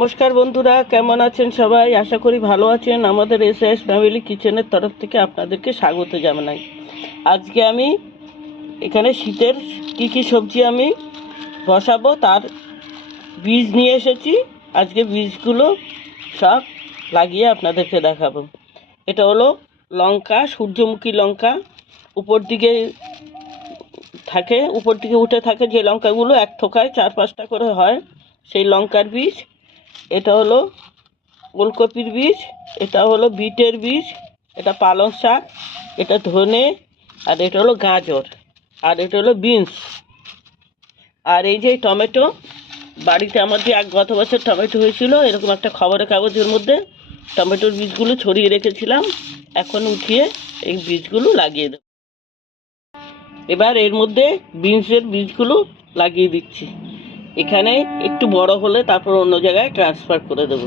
নমস্কার বন্ধুরা, কেমন আছেন সবাই? আশা করি ভালো আছেন। আমাদের এস এস ফ্যামিলি কিচেনের তরফ থেকে আপনাদেরকে স্বাগত জানাই। আজকে আমি এখানে শীতের কি কি সবজি আমি বসাবো, তার বীজ নিয়ে এসেছি। আজকে বীজগুলো সব লাগিয়ে আপনাদেরকে দেখাবো। এটা হলো লঙ্কা, সূর্যমুখী লঙ্কা। উপর দিকে থাকে, উপর দিকে উঠে থাকে যে লঙ্কাগুলো, এক থোকায় চার পাঁচটা করে হয়, সেই লঙ্কার বীজ। এটা হলো ওলকপির বীজ, এটা হলো বিটের বীজ, এটা পালং শাক, এটা ধনে, আর এটা হলো গাজর, আর এটা হলো বিনস। আর এই যে টমেটো, বাড়িতে আমার যে এক গত বছর টমেটো হয়েছিল, এরকম একটা খবরের কাগজের মধ্যে টমেটোর বীজগুলো ছড়িয়ে রেখেছিলাম, এখন উঠিয়ে এই বীজগুলো লাগিয়ে দেব। এবার এর মধ্যে বিনসের বীজগুলো লাগিয়ে দিচ্ছি। এখানে একটু বড় হলে তারপর অন্য জায়গায় ট্রান্সফার করে দেব।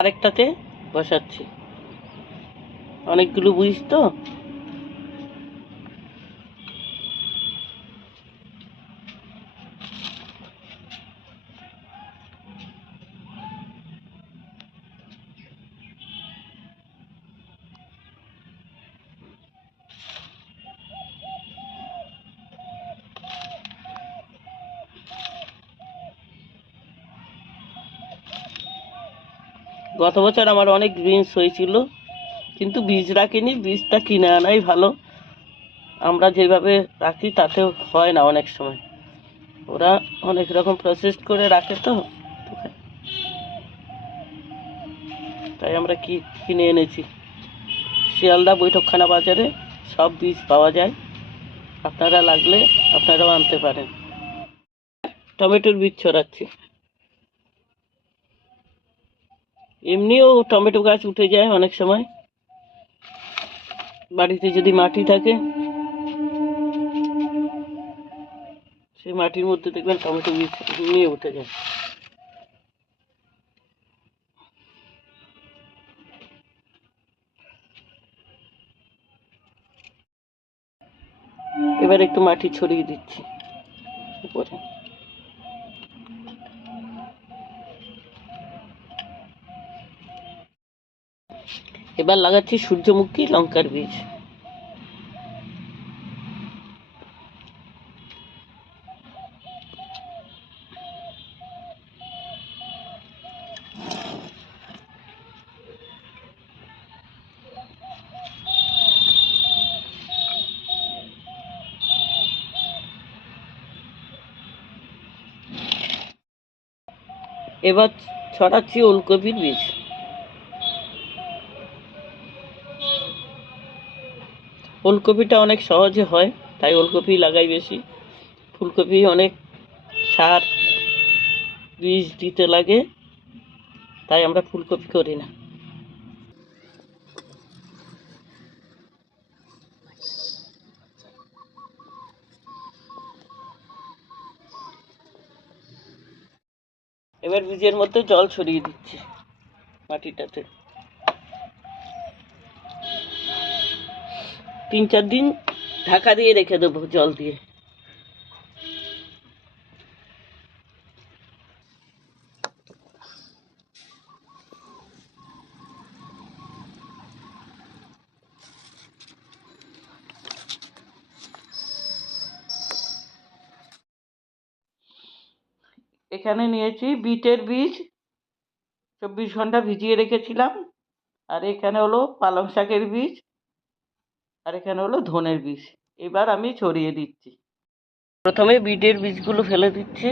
আরেকটাতে বসাচ্ছি। অনেকগুলো বুঝিস তো? গত বছর আমার অনেক বিনস হয়েছিল, কিন্তু বীজ রাখিনি, বীজটা কিনে আনাই ভালো। আমরা যেভাবে রাখি তাতে হয় না অনেক সময়। ওরা অনেক রকম প্রসেস করে রাখে তো তাই আমরা কি কিনে এনেছি? শিয়ালদা বৈঠকখানা বাজারে সব বীজ পাওয়া যায়। আপনারা লাগলে আপনারাও আনতে পারেন। টমেটোর বীজ ছড়াচ্ছি। এমনিও টমেটো গাছ উঠে যায় অনেক সময়। বাড়িতে যদি মাটি থাকে, সেই মাটির মধ্যে দেখবেন টমেটো বীজ এমনিও উঠে যায়। এবার একটু মাটি ছড়িয়ে দিচ্ছি উপরে। এবার লাগাচ্ছি সূর্যমুখী লঙ্কার বীজ। এবার ছড়াচ্ছি ওলকপির বীজ। ওলকপিটা অনেক সহজে হয়, তাই ওলকপি লাগাই বেশি। ফুলকপি অনেক সার, বীজ দিতে লাগে, তাই আমরা ফুলকপি করি না। এবার বীজের মধ্যে জল ছড়িয়ে দিচ্ছি মাটিটাতে। তিন চার দিন ঢাকা দিয়ে রেখে দেবো জল দিয়ে। এখানে নিয়েছি বিটের বীজ। চব্বিশ ঘণ্টা ভিজিয়ে রেখেছিলাম। আর এখানে হলো পালং শাকের বীজ। আর এখানে হলো ধনের বীজ। এবার আমি ছড়িয়ে দিচ্ছি। প্রথমে বিটের বীজগুলো ফেলে দিচ্ছি।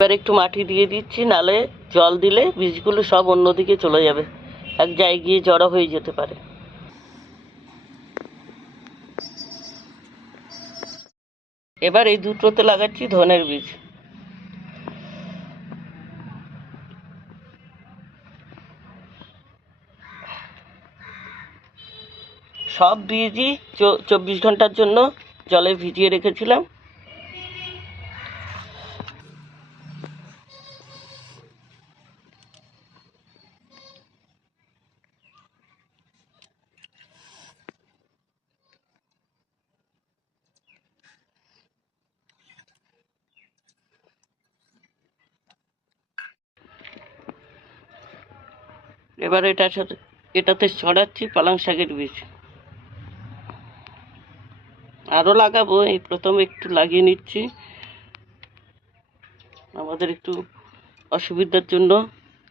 এবার একটু মাটি দিয়ে দিচ্ছি, নালে জল দিলে বীজগুলো সব অন্যদিকে চলে যাবে। এক জায়গায় গিয়ে জড়ো হয়ে যেতে পারে। এবার এই দুটোতে লাগাচ্ছি ধনের বীজ। সব বীজই চব্বিশ ঘণ্টার জন্য জলে ভিজিয়ে রেখেছিলাম। এবার এটার সাথে এটাতে ছড়াচ্ছি পালং শাকের বীজ। আরও লাগাবো, এই প্রথম একটু লাগিয়ে নিচ্ছি। আমাদের একটু অসুবিধার জন্য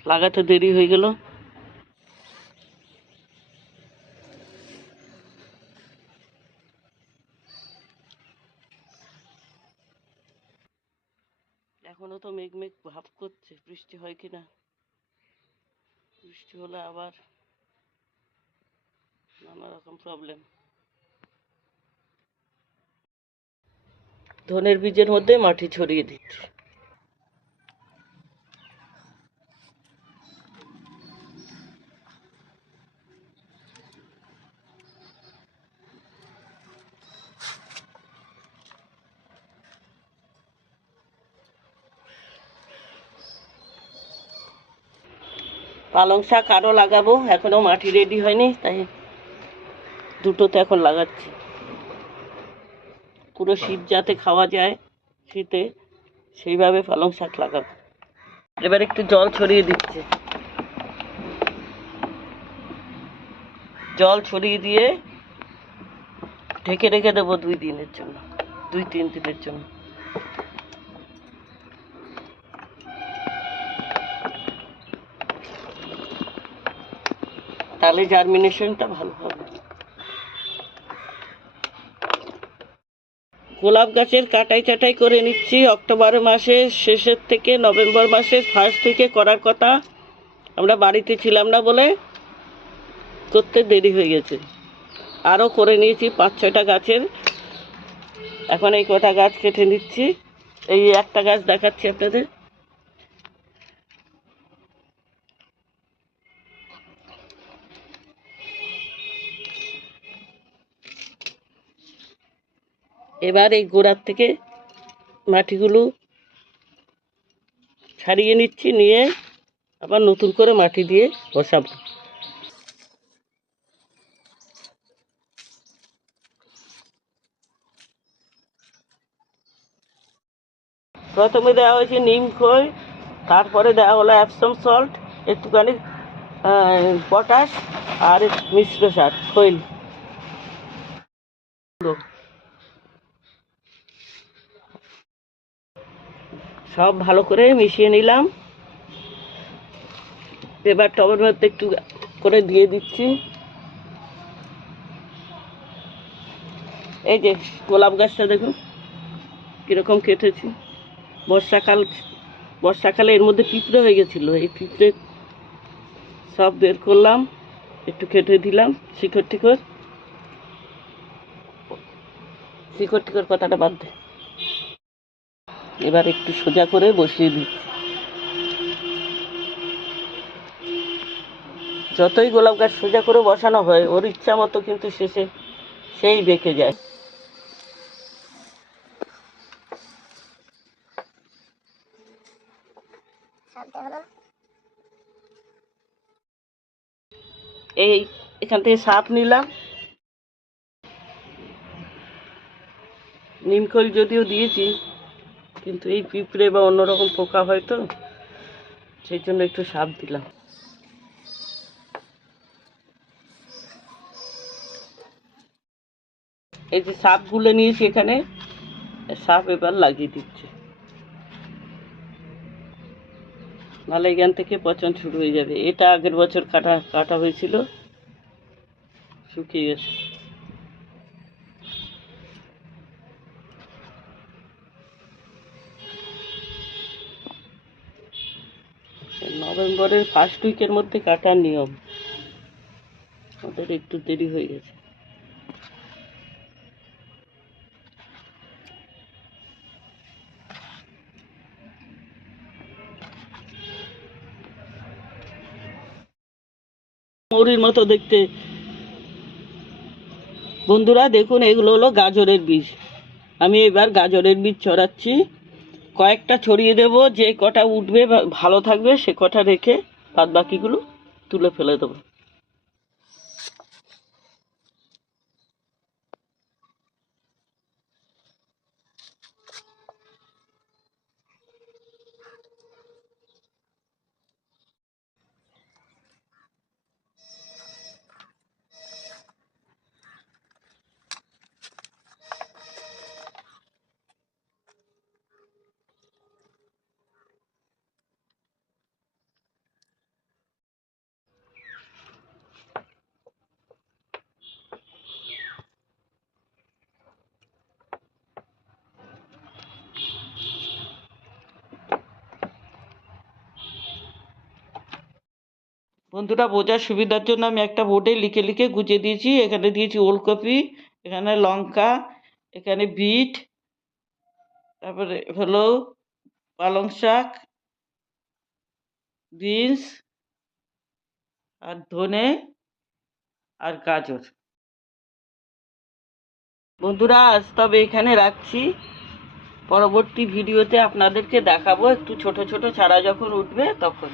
লাগাতে দেরি হয়ে গেল। এখনও তো মেঘ মেঘ ভাব করছে, বৃষ্টি হয় কিনা? বৃষ্টি হলে আবার নানা রকম প্রবলেম ধনের বীজের মধ্যে মাটি ছড়িয়ে দিচ্ছি। পালং শাক আরও লাগাবো, এখনও মাটি রেডি হয়নি, তাই দুটোতে এখন লাগাচ্ছি। পুরো শীত যাতে খাওয়া যায় শীতে, সেইভাবে পালং শাক লাগাবো। এবার একটু জল ছড়িয়ে দিচ্ছে। জল ছড়িয়ে দিয়ে ঢেকে রেখে দেবো দুই দিনের জন্য, দুই তিন দিনের জন্য। তাহলে জার্মিনেশনটা ভালো হবে। গোলাপ গাছের কাটাই চাটাই করে নিচ্ছি। অক্টোবর মাসের শেষের থেকে নভেম্বর মাসের ফার্স্ট থেকে করার কথা। আমরা বাড়িতে ছিলাম না বলে করতে দেরি হয়ে গেছে। আরও করে নিয়েছি পাঁচ ছয়টা গাছের। এখন এই কটা গাছ কেটে নিচ্ছি। এই একটা গাছ দেখাচ্ছি আপনাদের। এবার এই গোড়ার থেকে মাটিগুলো ছাড়িয়ে নিচ্ছি, নিয়ে আবার নতুন করে মাটি দিয়ে বসাবো। প্রথমে দেওয়া হয়েছে নিম খই, তারপরে দেওয়া হলো অ্যাপসম সল্ট একটুখানি পটাশ আর মিশ্র সার, খৈল। সব ভালো করে মিশিয়ে নিলাম। এবার মধ্যে একটু করে দিয়ে দিচ্ছি। এই যে গোলাপ গাছটা দেখুন, কীরকম কেটেছি। বর্ষাকাল, বর্ষাকালে এর মধ্যে পিঁপড়ে হয়ে গেছিল। এই পিঁপড়ে সব বের করলাম, একটু কেটে দিলাম, শিকড় টিকর শিকড় টিকর কথাটা বাদ দে। এবার একটু সোজা করে বসিয়ে দিই। যতই গোলাপ গাছ সোজা করে বসানো হয়, ওর ইচ্ছা মতো কিন্তু শেষে সেই বেঁকে যায়। এই, এখান থেকে সাপ নিলাম। নিমখোল যদিও দিয়েছি কিন্তু এই পিঁপড়ে বা অন্যরকম পোকা হয় তো, সেই জন্য একটু সাপ দিলাম। এই যে সাপগুলো নিয়েছি এখানে, সাপ এবার লাগিয়ে দিচ্ছে। নাহলে এখান থেকে পচন শুরু হয়ে যাবে। এটা আগের বছর কাটা কাটা হয়েছিল, শুকিয়ে গেছে। নভেম্বরের ফার্স্ট উইকের মধ্যে কাটার নিয়ম। ওদের একটু দেরি হয়ে গেছে। মৌরির মতো দেখতে। বন্ধুরা, দেখুন, এগুলো হলো গাজরের বীজ। আমি এবার গাজরের বীজ ছড়াচ্ছি। কয়েকটা ছড়িয়ে দেব, যে কটা উঠবে ভালো থাকবে সে কটা রেখে বাদ বাকিগুলো তুলে ফেলে দেবো। বন্ধুরা, বোঝার সুবিধার জন্য আমি একটা বোর্ডে লিখে লিখে গুছিয়ে দিয়েছি। এখানে দিয়েছি ওলকপি, এখানে লঙ্কা, এখানে বিট, তারপরে হলো পালং শাক, বিনস আর ধনে আর গাজর। বন্ধুরা, আজ তবে এখানে রাখছি। পরবর্তী ভিডিওতে আপনাদেরকে দেখাবো। একটু ছোট ছোট চারা যখন উঠবে তখন।